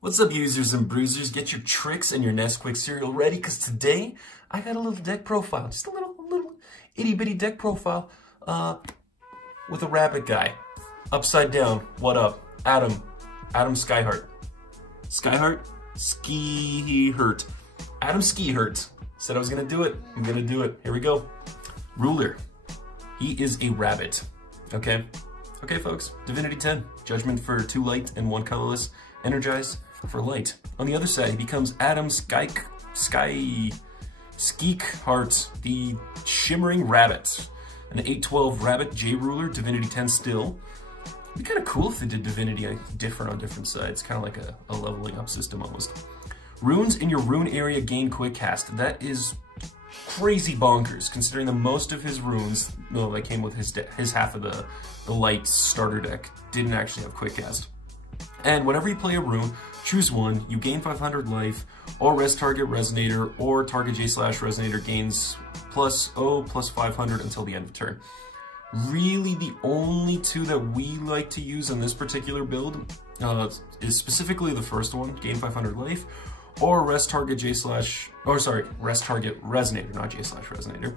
What's up, users and bruisers? Get your tricks and your Nesquik cereal ready, because today I got a little deck profile. Just a little itty-bitty deck profile with a rabbit guy. Upside down. What up? Adam Seikhart. Seikhart? Ski-hurt. Adam Ski-hurt. Said I was going to do it. I'm going to do it. Here we go. Ruler. He is a rabbit. Okay? Okay, folks. Divinity 10. Judgment for 2 light and 1 colorless. Energize for light. On the other side, he becomes Adam Seikhart, the Shimmering Rabbit. An 8/12 rabbit, J-Ruler, Divinity 10 still. It'd be kind of cool if they did Divinity different on different sides. Kind of like a leveling up system almost. Runes in your rune area gain quick cast. That is crazy bonkers, considering that most of his runes, no, that came with his half of the light starter deck, didn't actually have quick cast. And whenever you play a rune, choose one, you gain 500 life, or rest target resonator, or target J/resonator gains plus 500 until the end of turn. Really, the only two that we like to use in this particular build is specifically the first one, gain 500 life, or rest target rest target resonator, not J/resonator.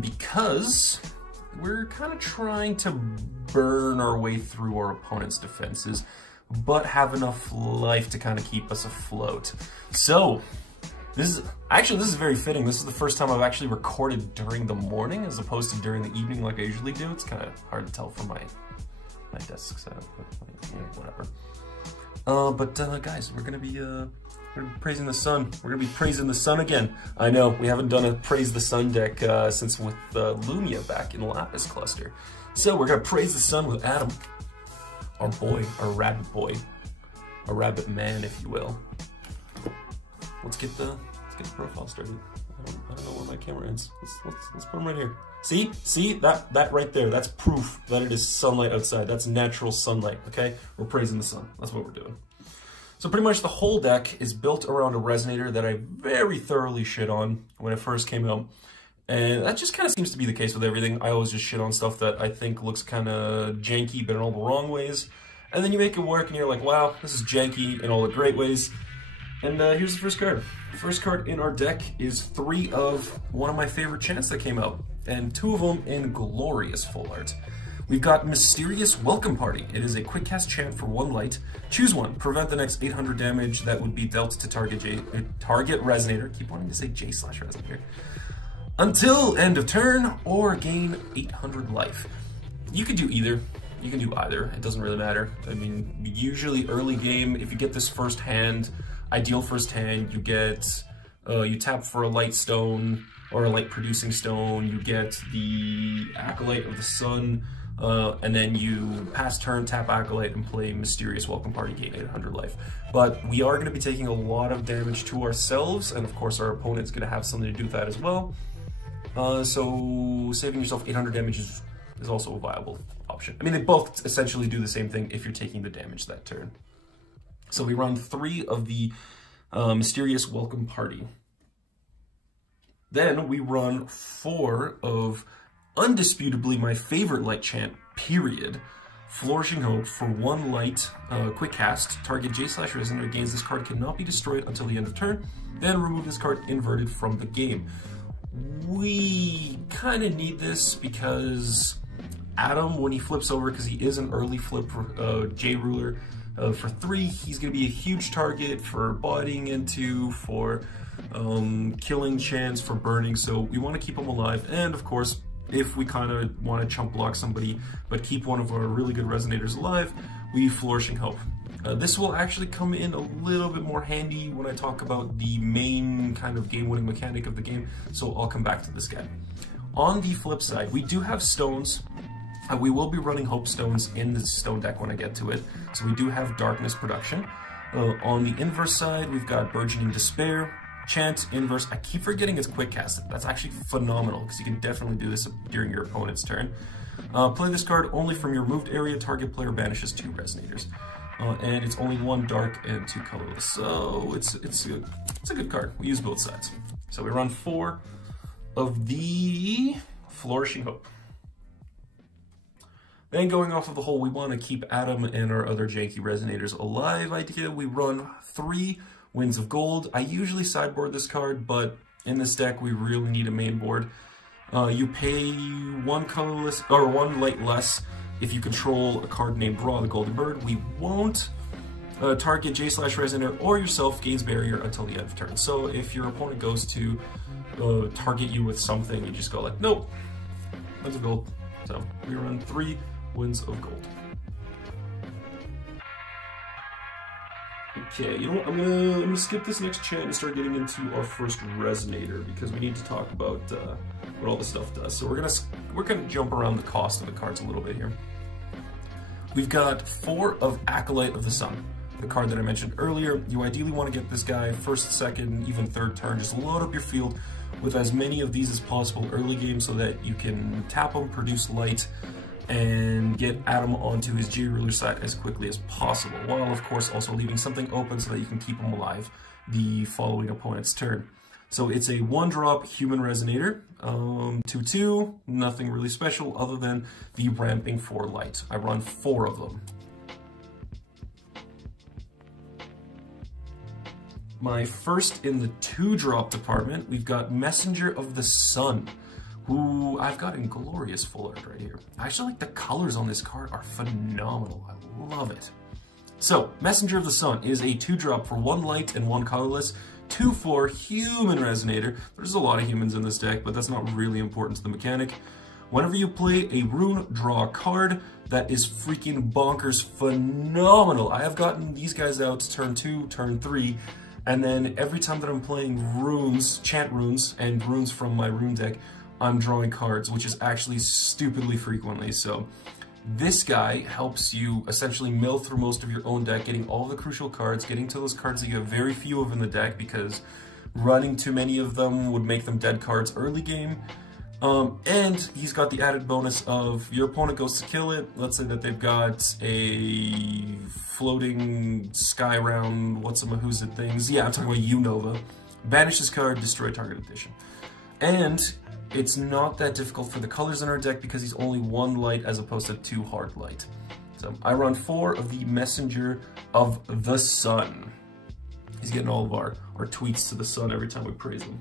Because we're kind of trying to burn our way through our opponent's defenses, but have enough life to kind of keep us afloat. So, this is very fitting. This is the first time I've actually recorded during the morning as opposed to during the evening like I usually do. It's kind of hard to tell from my desk setup, but whatever. Guys, we're gonna be praising the sun. We're gonna be praising the sun again. I know, we haven't done a Praise the Sun deck since with Lumia back in Lapis Cluster. So we're gonna praise the sun with Adam, our boy, our rabbit boy, a rabbit man, if you will. Let's get the profile started. I don't know where my camera is. Let's put him right here. See that right there. That's proof that it is sunlight outside. That's natural sunlight. Okay, we're praising the sun. That's what we're doing. So pretty much the whole deck is built around a resonator that I very thoroughly shit on when it first came out. And that just kind of seems to be the case with everything. I always just shit on stuff that I think looks kind of janky, but in all the wrong ways. And then you make it work and you're like, wow, this is janky in all the great ways. And here's the first card. The first card in our deck is 3 of one of my favorite chants that came out, and 2 of them in glorious full art. We've got Mysterious Welcome Party. It is a quick cast chant for 1 light. Choose one. Prevent the next 800 damage that would be dealt to target resonator. Keep wanting to say J/resonator. Until end of turn, or gain 800 life. You could do either. You can do either. It doesn't really matter. I mean, usually early game, if you get this first hand, ideal first hand, you get, you tap for a light stone, or a light producing stone, you get the Acolyte of the Sun, and then you pass turn, tap Acolyte, and play Mysterious Welcome Party, gain 800 life. But we are going to be taking a lot of damage to ourselves, and of course our opponent's going to have something to do with that as well. So saving yourself 800 damage is also a viable option. I mean, they both essentially do the same thing if you're taking the damage that turn. So we run 3 of the Mysterious Welcome Party. Then we run 4 of undisputably my favorite light chant, period. Flourishing Hope for 1 light, quick cast. Target J/resonator gains this card cannot be destroyed until the end of turn. Then remove this card inverted from the game. We kind of need this because Adam, when he flips over, because he is an early flip J-Ruler, for 3, he's going to be a huge target for bodying into, for killing chance, for burning, so we want to keep him alive. And of course, if we kind of want to chump block somebody but keep one of our really good resonators alive, we Flourishing Hope. This will actually come in a little bit more handy when I talk about the main kind of game-winning mechanic of the game, so I'll come back to this guy. On the flip side, we do have stones. We will be running Hope Stones in the stone deck when I get to it, so we do have darkness production. On the inverse side, we've got Burgeoning Despair, Chant, inverse. I keep forgetting it's quick cast. That's actually phenomenal, because you can definitely do this during your opponent's turn. Play this card only from your moved area. Target player banishes 2 resonators. And it's only 1 dark and 2 colorless, so it's a good card. We use both sides. So we run 4 of the Flourishing Hope. Then going off of the whole, we want to keep Adam and our other janky resonators alive idea, we run 3 Winds of Gold. I usually sideboard this card, but in this deck we really need a main board. You pay 1 colorless, or 1 light less if you control a card named Raw, the Golden Bird. We won't target J/Resonator or yourself gains barrier until the end of turn. So if your opponent goes to target you with something, you just go like, nope, Winds of Gold. So we run 3 Winds of Gold. Okay, you know what? I'm gonna skip this next chant and start getting into our first Resonator because we need to talk about what all this stuff does. So we're gonna jump around the cost of the cards a little bit here. We've got 4 of Acolyte of the Sun, the card that I mentioned earlier. You ideally want to get this guy first, second, even third turn. Just load up your field with as many of these as possible early game so that you can tap them, produce light, and get Adam onto his J-Ruler side as quickly as possible, while of course also leaving something open so that you can keep him alive the following opponent's turn. So it's a 1-drop human resonator, 2/2, nothing really special other than the ramping for light. I run 4 of them. My first in the 2-drop department, we've got Messenger of the Sun, who I've got in glorious full art right here. I actually like the colors on this card are phenomenal. I love it. So, Messenger of the Sun is a 2-drop for 1 light and 1 colorless, 2/4 human resonator. There's a lot of humans in this deck, but that's not really important to the mechanic. Whenever you play a rune, draw a card. That is freaking bonkers phenomenal. I have gotten these guys out turn 2, turn 3, and then every time that I'm playing runes, chant runes, and runes from my rune deck, I'm drawing cards, which is actually stupidly frequently. So this guy helps you essentially mill through most of your own deck, getting all the crucial cards, getting to those cards that you have very few of in the deck, because running too many of them would make them dead cards early game. And he's got the added bonus of your opponent goes to kill it. Let's say that they've got a floating sky round, what's-a-who's it things. Yeah, I'm talking about Unova. Banish this card, destroy target addition. And it's not that difficult for the colors in our deck because he's only 1 light as opposed to 2 hard light. So I run 4 of the Messenger of the Sun. He's getting all of our tweets to the sun every time we praise him.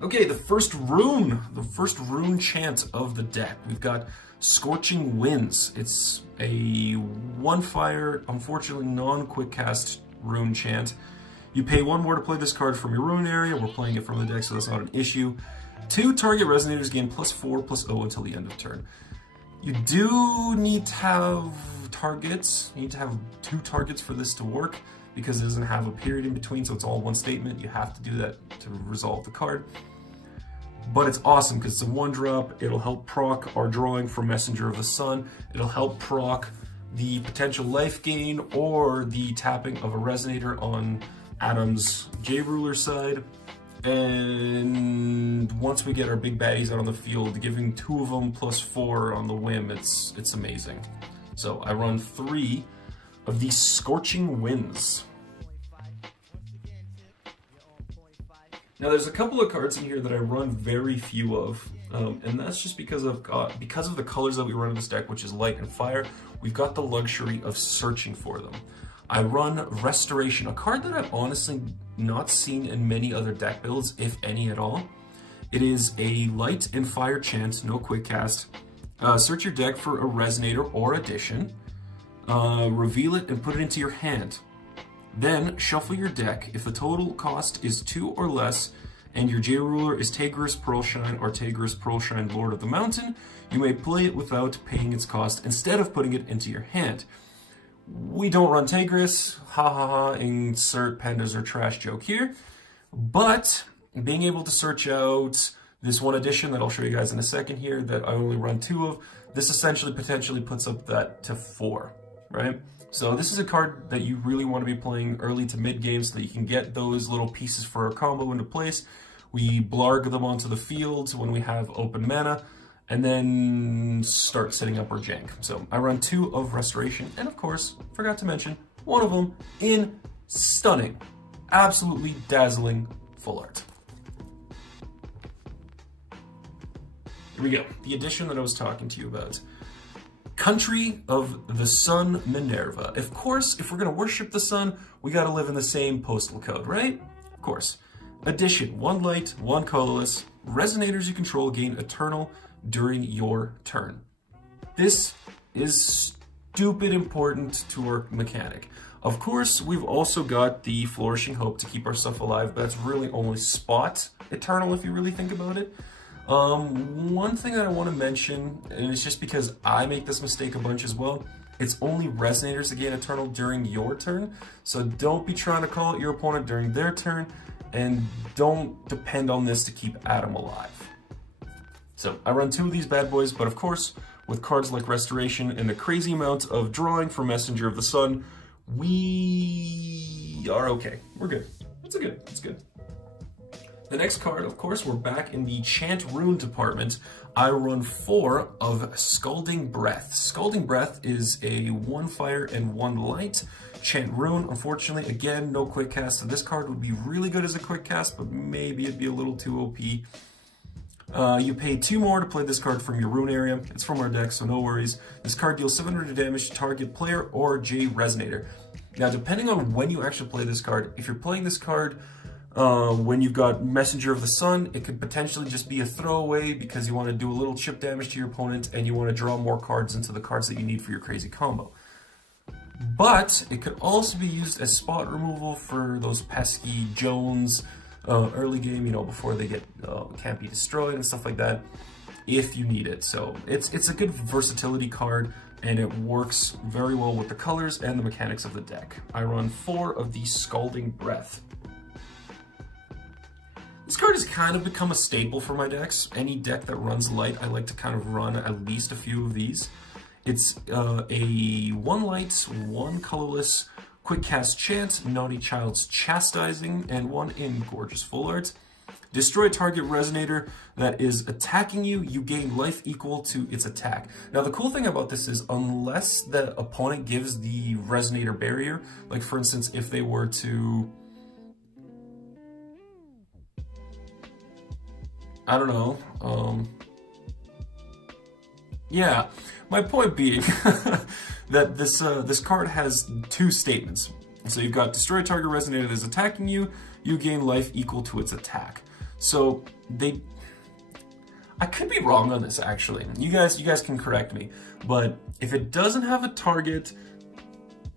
Okay, the first rune chant of the deck. We've got Scorching Winds. It's a 1-fire, unfortunately non-quick cast rune chant. You pay 1 more to play this card from your rune area. We're playing it from the deck, so that's not an issue. 2 target resonators gain +4/+0 until the end of turn. You do need to have targets. You need to have 2 targets for this to work because it doesn't have a period in between, so it's all 1 statement. You have to do that to resolve the card. But it's awesome because it's a 1-drop. It'll help proc our drawing for Messenger of the Sun. It'll help proc the potential life gain or the tapping of a resonator on Adam's J-Ruler side. And once we get our big baddies out on the field, giving 2 of them +4 on the whim, it's amazing. So I run 3 of these Scorching Winds. Now there's a couple of cards in here that I run very few of, and that's just because of the colors that we run in this deck, which is light and fire. We've got the luxury of searching for them. I run Restoration, a card that I've honestly not seen in many other deck builds, if any at all. It is a light and fire chant, no quick cast. Search your deck for a resonator or addition. Reveal it and put it into your hand. Then shuffle your deck. If the total cost is 2 or less, and your J-Ruler is Tigris, Pearlshine, or Tigris, Pearlshine, Lord of the Mountain, you may play it without paying its cost instead of putting it into your hand. We don't run Tigris, ha ha ha, insert pandas or trash joke here, but being able to search out this one addition that I'll show you guys in a second here that I only run 2 of, this essentially potentially puts up that to 4, right? So this is a card that you really want to be playing early to mid game so that you can get those little pieces for a combo into place. We blarg them onto the field when we have open mana, and then start setting up our jank. So I run 2 of Restoration, and of course, forgot to mention, 1 of them in stunning, absolutely dazzling full art. Here we go, the edition that I was talking to you about. Country of the Sun, Minerva. Of course, if we're going to worship the sun, we got to live in the same postal code, right? Of course. Addition, 1 light, 1 colorless. Resonators you control gain eternal during your turn. This is stupid important to our mechanic. Of course, we've also got the Flourishing Hope to keep our stuff alive, but that's really only spot eternal if you really think about it. One thing that I want to mention, and it's just because I make this mistake a bunch as well, it's only Resonators that gain eternal during your turn, so don't be trying to call out your opponent during their turn, and don't depend on this to keep Adam alive. So I run 2 of these bad boys, but of course, with cards like Restoration and the crazy amount of drawing for Messenger of the Sun, we are okay. We're good. It's good. It's good. The next card, of course, we're back in the Chant Rune department. I run 4 of Scalding Breath. Scalding Breath is a 1 fire and 1 light Chant Rune. Unfortunately, again, no quick cast, so this card would be really good as a quick cast, but maybe it'd be a little too OP. You pay 2 more to play this card from your rune area. It's from our deck, so no worries. This card deals 700 damage to target player or J Resonator. Now, depending on when you actually play this card, if you're playing this card when you've got Messenger of the Sun, it could potentially just be a throwaway because you want to do a little chip damage to your opponent and you want to draw more cards into the cards that you need for your crazy combo. But it could also be used as spot removal for those pesky Jones early game, you know, before they get can't be destroyed and stuff like that, if you need it. So it's a good versatility card, and it works very well with the colors and the mechanics of the deck. I run 4 of the Scalding Breath. This card has kind of become a staple for my decks. Any deck that runs light, I like to kind of run at least a few of these. It's a 1 light, 1 colorless, quick cast Chant, Naughty Child's Chastising, and 1 in Gorgeous Full Art. Destroy target Resonator that is attacking you, you gain life equal to its attack. Now the cool thing about this is, unless the opponent gives the Resonator barrier, like for instance if they were to, I don't know, yeah, my point being that this card has 2 statements. So you've got destroy target Resonator that is attacking you, you gain life equal to its attack. So I could be wrong on this actually. You guys can correct me, but if it doesn't have a target,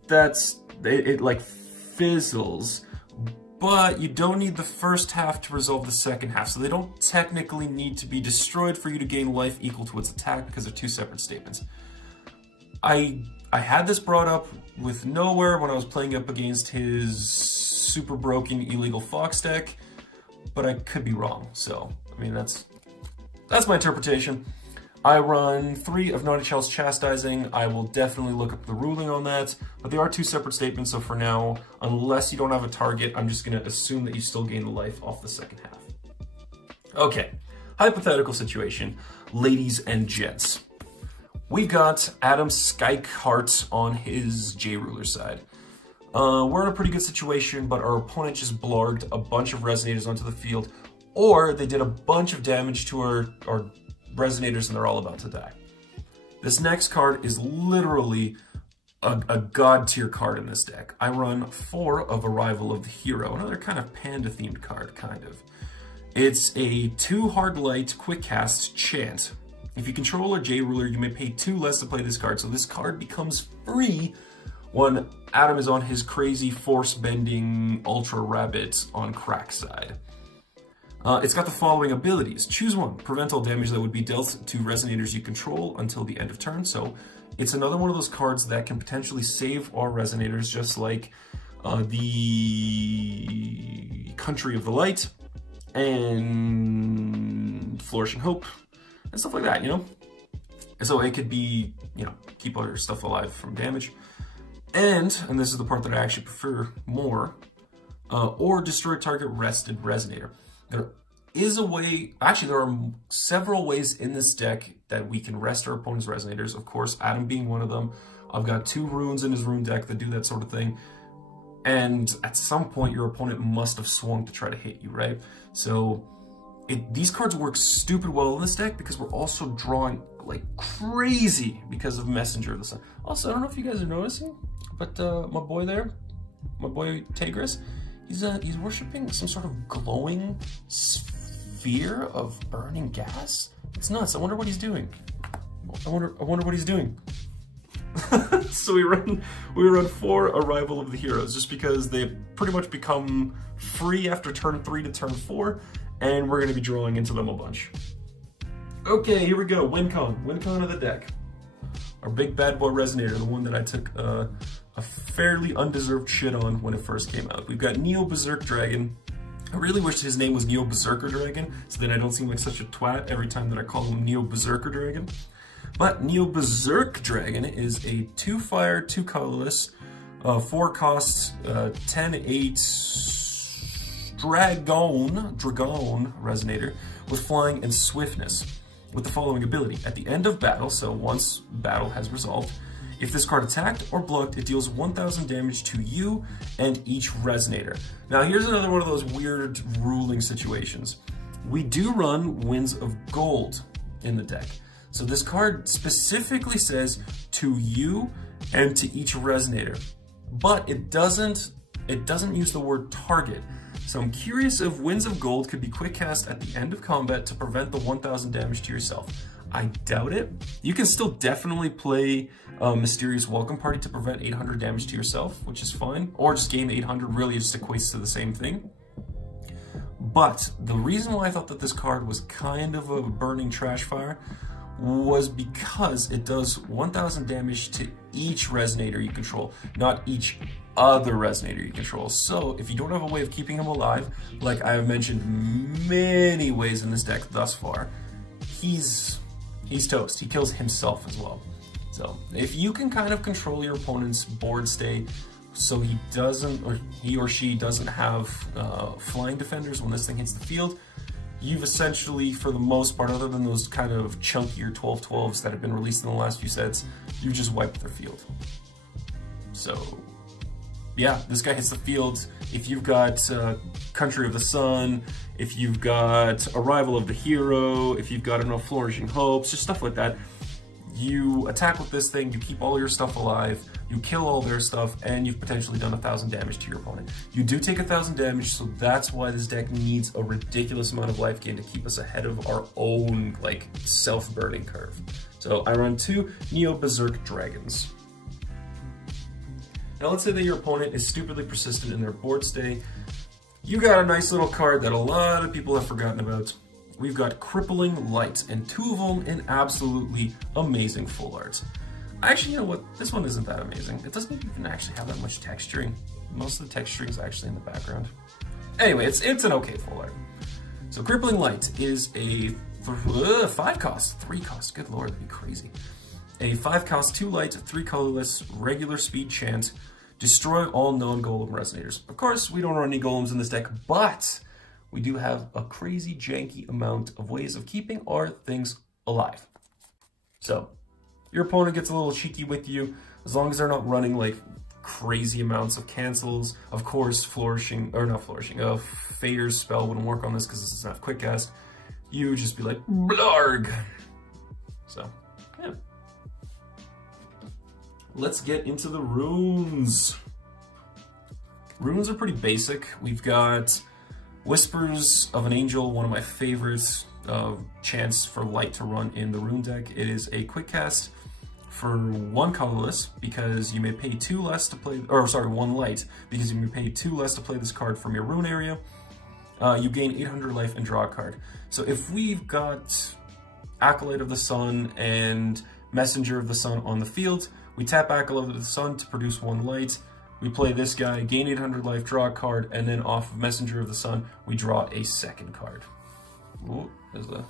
it like fizzles. But you don't need the first half to resolve the second half, so they don't technically need to be destroyed for you to gain life equal to its attack because they're 2 separate statements. I had this brought up with Nowhere when I was playing up against his super broken illegal Fox deck, but I could be wrong. So, I mean, that's my interpretation. I run 3 of Naughty Child's Chastising. I will definitely look up the ruling on that, but they are 2 separate statements, so for now, unless you don't have a target, I'm just going to assume that you still gain the life off the second half. Okay, hypothetical situation, ladies and gents. We've got Adam Seikhart on his J-Ruler side. We're in a pretty good situation, but our opponent just blarged a bunch of Resonators onto the field, or they did a bunch of damage to our Resonators and they're all about to die. This next card is literally a god tier card in this deck. I run 4 of Arrival of the Hero, another kind of panda themed card, kind of. It's a 2 hard light quick cast Chant. If you control a J-Ruler, you may pay 2 less to play this card, so this card becomes free when Adam is on his crazy force bending Ultra Rabbit on crack side. It's got the following abilities. Choose 1. Prevent all damage that would be dealt to Resonators you control until the end of turn. So it's another one of those cards that can potentially save our Resonators, just like the Country of the Light and Flourishing Hope and stuff like that, you know? And so it could be, you know, keep all your stuff alive from damage. And this is the part that I actually prefer more, or destroy target rested Resonator. There is a way, actually there are several ways in this deck that we can rest our opponent's Resonators. Of course, Adam being one of them. I've got 2 runes in his rune deck that do that sort of thing. And at some point, your opponent must have swung to try to hit you, right? So these cards work stupid well in this deck because we're also drawing like crazy because of Messenger of the Sun. Also, I don't know if you guys are noticing, but my boy there, my boy Tigris, he's worshiping some sort of glowing sphere of burning gas. It's nuts. I wonder what he's doing. I wonder what he's doing. So we run 4 Arrival of the Heroes just because they pretty much become free after turn 3 to turn 4, and we're going to be drawing into them a bunch. Okay, here we go. WinCon of the deck. Our big bad boy Resonator, the one that I took a fairly undeserved shit on when it first came out. We've got Noe Berserk Dragon. I really wish his name was Noe Berserker Dragon, so then I don't seem like such a twat every time that I call him Noe Berserker Dragon. But Noe Berserk Dragon is a 2 fire, 2 colorless, 4 costs, 10/8 Dragon Resonator with flying and swiftness with the following ability. At the end of battle, so once battle has resolved, if this card attacked or blocked, it deals 1000 damage to you and each Resonator. Now here's another one of those weird ruling situations. We do run Winds of Gold in the deck. So this card specifically says to you and to each Resonator, but it doesn't use the word target. So I'm curious if Winds of Gold could be quick cast at the end of combat to prevent the 1000 damage to yourself. I doubt it. You can still definitely play Mysterious Welcome Party to prevent 800 damage to yourself, which is fine, or just gain 800, really just equates to the same thing. But the reason why I thought that this card was kind of a burning trash fire was because it does 1000 damage to each Resonator you control, not each other Resonator you control. So if you don't have a way of keeping him alive, like I have mentioned many ways in this deck thus far, he's toast. He kills himself as well. So if you can kind of control your opponent's board state so he doesn't, or he or she doesn't have flying defenders when this thing hits the field, you've essentially, for the most part, other than those kind of chunkier 12/12s that have been released in the last few sets, you've just wiped their field. So, yeah, this guy hits the field. If you've got Country of the Sun, if you've got Arrival of the Hero, if you've got, I don't know, Flourishing Hopes, just stuff like that, you attack with this thing, you keep all your stuff alive, you kill all their stuff, and you've potentially done 1000 damage to your opponent. You do take 1000 damage, so that's why this deck needs a ridiculous amount of life gain to keep us ahead of our own, like, self-burning curve. So I run 2 Noe Berserk Dragons. Now let's say that your opponent is stupidly persistent in their board state. You got a nice little card that a lot of people have forgotten about. We've got Crippling Light, and 2 of them in absolutely amazing full art. Actually, you know what? This one isn't that amazing. It doesn't even actually have that much texturing. Most of the texturing is actually in the background. Anyway, it's an okay full art. So Crippling Light is a 5 cost, 3 cost, good lord, that'd be crazy. A 5 cost, 2 light, 3 colorless, regular speed chant, destroy all non-golem resonators. Of course, we don't run any golems in this deck, but we do have a crazy janky amount of ways of keeping our things alive. So, your opponent gets a little cheeky with you, as long as they're not running like crazy amounts of cancels. Of course, Fader's spell wouldn't work on this because this doesn't have quick cast. You would just be like, blarg! So, yeah. Let's get into the runes. Runes are pretty basic. We've got Whispers of an Angel, one of my favorites, chance for light to run in the rune deck. It is a quick cast for 1 colorless because you may pay 2 less to play, or sorry, 1 light because you may pay 2 less to play this card from your rune area. You gain 800 life and draw a card. So if we've got Acolyte of the Sun and Messenger of the Sun on the field, we tap Acolyte of the Sun to produce 1 light. We play this guy, gain 800 life, draw a card, and then off of Messenger of the Sun, we draw a 2nd card. Ooh, there's a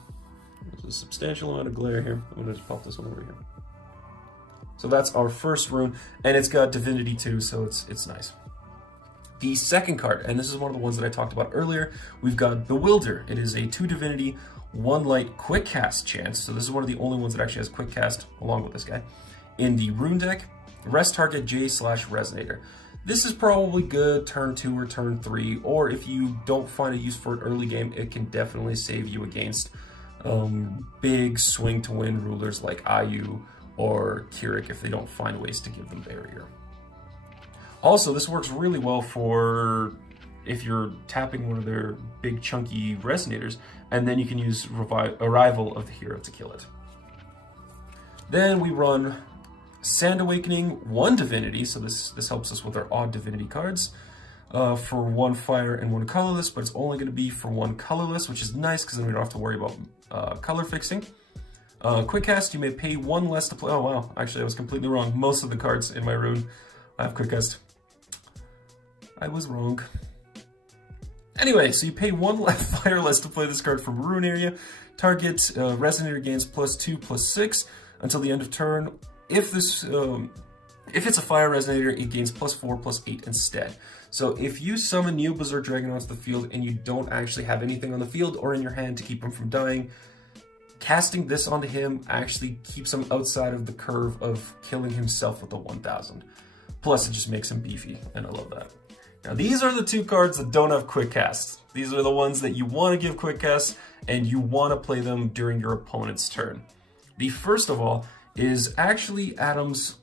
substantial amount of glare here. I'm gonna just pop this one over here. So that's our first rune, and it's got Divinity too, so it's nice. The 2nd card, and this is one of the ones that I talked about earlier, we've got Bewilder. It is a 2 Divinity, 1 light quick cast chance. So this is one of the only ones that actually has quick cast along with this guy. In the rune deck, rest target J/Resonator. This is probably good turn 2 or turn 3, or if you don't find a use for it early game, it can definitely save you against big swing to win rulers like Ayu or Keurig if they don't find ways to give them barrier. Also, this works really well for if you're tapping one of their big chunky resonators, and then you can use Arrival of the Hero to kill it. Then we run Sand Awakening, 1 divinity, so this helps us with our odd divinity cards, for 1 fire and 1 colorless, but it's only going to be for 1 colorless, which is nice because then we don't have to worry about color fixing. Quick cast, you may pay 1 less to play. Oh wow, actually I was completely wrong. Most of the cards in my rune I have quick cast. I was wrong. Anyway, so you pay 1 fire less to play this card from Rune area. Target resonator gains +2/+6 until the end of turn. If it's a fire resonator, it gains +4/+8 instead. So if you summon Noe Berserk Dragon onto the field and you don't actually have anything on the field or in your hand to keep him from dying, casting this onto him actually keeps him outside of the curve of killing himself with a 1000. Plus it just makes him beefy, and I love that. Now these are the 2 cards that don't have quick casts. These are the ones that you want to give quick casts and you want to play them during your opponent's turn. The first of all is actually Adam's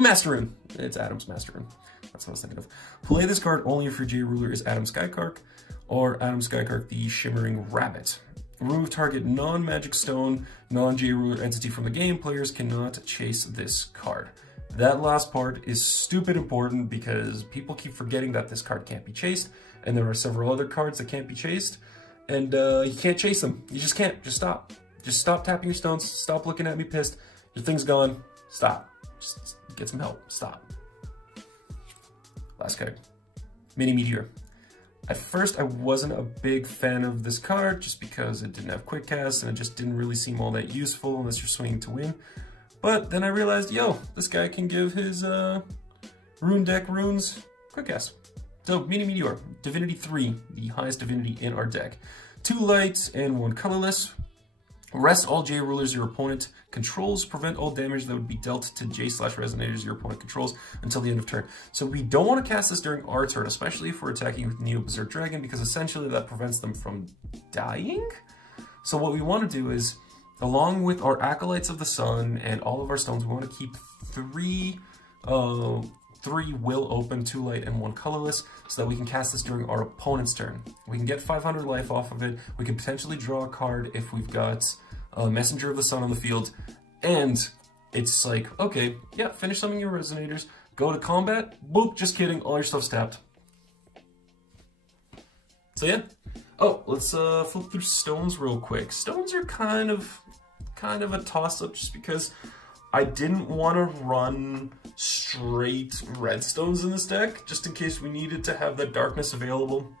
Master Rune. It's Adam's Master Rune. That's what I was thinking of. Play this card only if your J ruler is Adam Seikhart or Adam Seikhart the Shimmering Rabbit. Remove target non-magic stone, non-J ruler entity from the game. Players cannot chase this card. That last part is stupid important because people keep forgetting that this card can't be chased, and there are several other cards that can't be chased, and you can't chase them. You just can't. Just stop. Just stop tapping your stones. Stop looking at me pissed. Your thing's gone. Stop. Just get some help. Stop. Last card. Mini Meteor. At first, I wasn't a big fan of this card just because it didn't have quick cast and it just didn't really seem all that useful unless you're swinging to win. But then I realized, yo, this guy can give his rune deck runes quick cast. So, Mini Meteor, Divinity 3, the highest divinity in our deck. 2 light and 1 colorless. Rest all J rulers your opponent controls. Prevent all damage that would be dealt to J/resonators your opponent controls until the end of turn. So we don't want to cast this during our turn, especially if we're attacking with Noe Berserk Dragon, because essentially that prevents them from dying. So what we want to do is, along with our Acolytes of the Sun and all of our stones, we want to keep 3 will open, 2 light, and 1 colorless, so that we can cast this during our opponent's turn. We can get 500 life off of it. We can potentially draw a card if we've got a Messenger of the Sun on the field, and it's like, okay, yeah, finish summoning your resonators, go to combat, boop, just kidding, all your stuff's tapped. So yeah. Oh, let's flip through stones real quick. Stones are kind of a toss-up just because I didn't want to run straight red stones in this deck, just in case we needed to have that darkness available.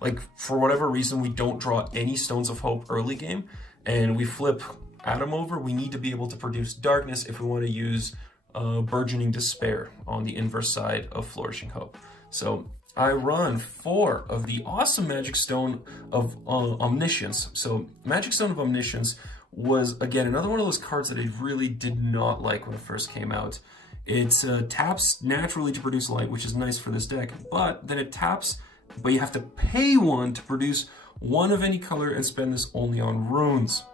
Like, for whatever reason, we don't draw any Stones of Hope early game, and we flip Adam over, we need to be able to produce darkness if we want to use Burgeoning Despair on the inverse side of Flourishing Hope. So I run 4 of the awesome Magic Stone of Omniscience. So Magic Stone of Omniscience was, again, another one of those cards that I really did not like when it first came out. It taps naturally to produce light, which is nice for this deck, but then it taps, but you have to pay 1 to produce 1 of any color and spend this only on runes.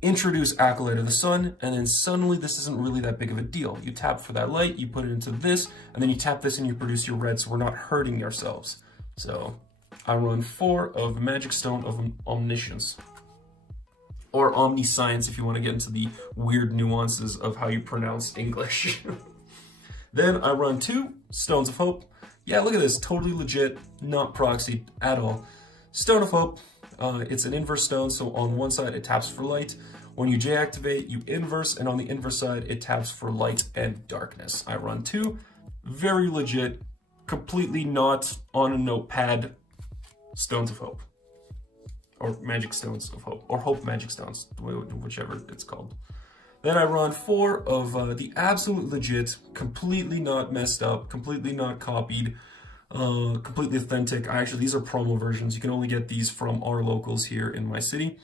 Introduce Acolyte of the Sun, and then suddenly this isn't really that big of a deal. You tap for that light, you put it into this, and then you tap this and you produce your red, so we're not hurting ourselves. So I run 4 of Magic Stone of Omniscience. Or Omniscience if you want to get into the weird nuances of how you pronounce English. Then I run 2 Stones of Hope. Yeah, look at this, totally legit, not proxied at all. Stone of Hope, it's an inverse stone, so on one side it taps for light. When you J-activate, you inverse, and on the inverse side it taps for light and darkness. I run 2, very legit, completely not on a notepad, Stones of Hope. Or Magic Stones of Hope, or Hope Magic Stones, whichever it's called. Then I run 4 of the absolute legit, completely not messed up, completely not copied, completely authentic. Actually, these are promo versions. You can only get these from our locals here in my city.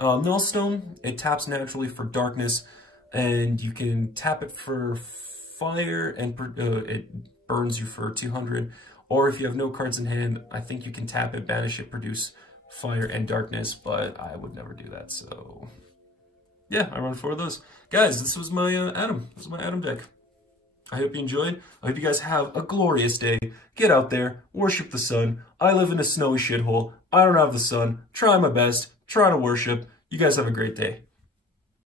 Null Stone, it taps naturally for darkness, and you can tap it for fire, and it burns you for 200. Or if you have no cards in hand, I think you can tap it, banish it, produce fire and darkness, but I would never do that, so yeah, I run 4 of those. Guys, this was my Adam. This was my Adam deck. I hope you enjoyed. I hope you guys have a glorious day. Get out there, worship the sun. I live in a snowy shithole. I don't have the sun. Try my best. Try to worship. You guys have a great day.